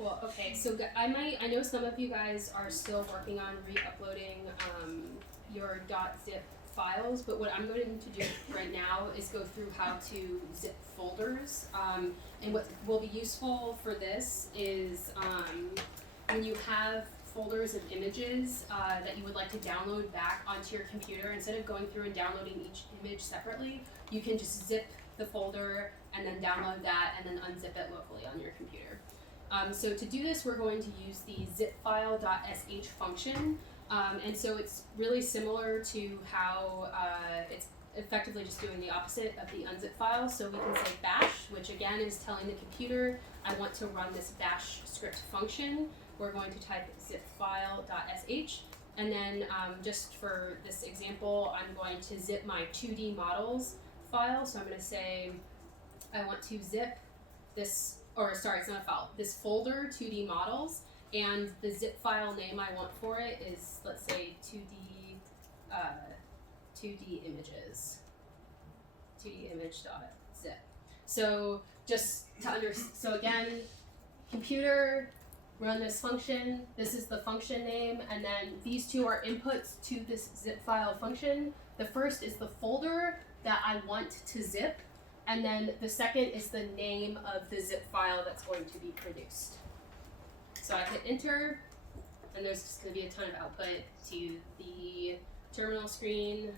Cool. Okay, so I know some of you guys are still working on re-uploading your .zip files, but what I'm going to do right now is go through how to zip folders. And what will be useful for this is when you have folders of images that you would like to download back onto your computer, instead of going through and downloading each image separately, you can just zip the folder and then download that and then unzip it locally on your computer. So to do this, we're going to use the zipfile.sh function. And so it's really similar to how it's effectively just doing the opposite of the unzip file. So we can say bash, which again is telling the computer, I want to run this bash script function. We're going to type zipfile.sh. And then just for this example, I'm going to zip my 2D models file. So I'm going to say, I want to zip this, or sorry, it's not a file, this folder, 2D models, and the zip file name I want for it is, let's say, 2D images, 2D image.zip. So just to so again, computer, run this function, this is the function name, and then these two are inputs to this zip file function. The first is the folder that I want to zip, and then the second is the name of the zip file that's going to be produced. So I hit enter, and there's just going to be a ton of output to the terminal screen.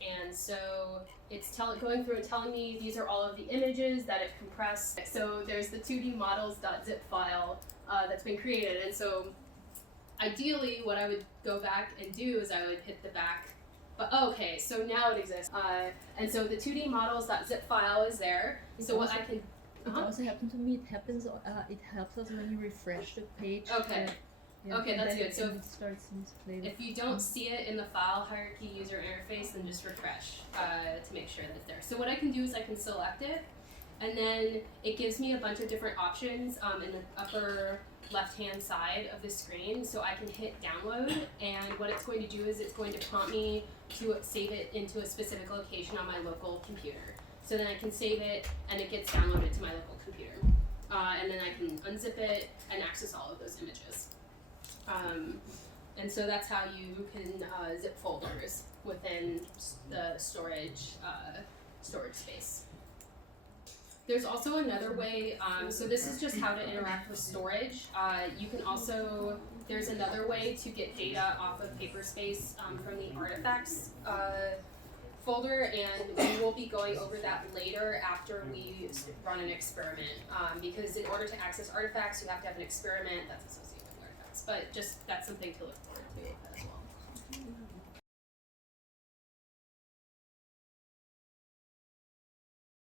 And so it's going through and telling me these are all of the images that it compressed. So there's the 2D models.zip file that's been created. And so ideally what I would go back and do is I would hit the back. But okay, so now it exists. And so the 2D models.zip file is there. So what I can... It also happened to me. It happens. It helps us when you refresh the page. Okay. Yeah, okay, that's good. So it starts displaying. If you don't see it in the file hierarchy user interface, then just refresh to make sure that it's there. So what I can do is I can select it, and then it gives me a bunch of different options in the upper left-hand side of the screen. So I can hit download, and what it's going to do is it's going to prompt me to save it into a specific location on my local computer. So then I can save it, and it gets downloaded to my local computer. And then I can unzip it and access all of those images. And so that's how you can zip folders within the storage space. There's also another way, so this is just how to interact with storage. You can also, there's another way to get data off of Paperspace from the artifacts folder, and we will be going over that later after we run an experiment, because in order to access artifacts, you have to have an experiment that's associated with artifacts, but just that's something to look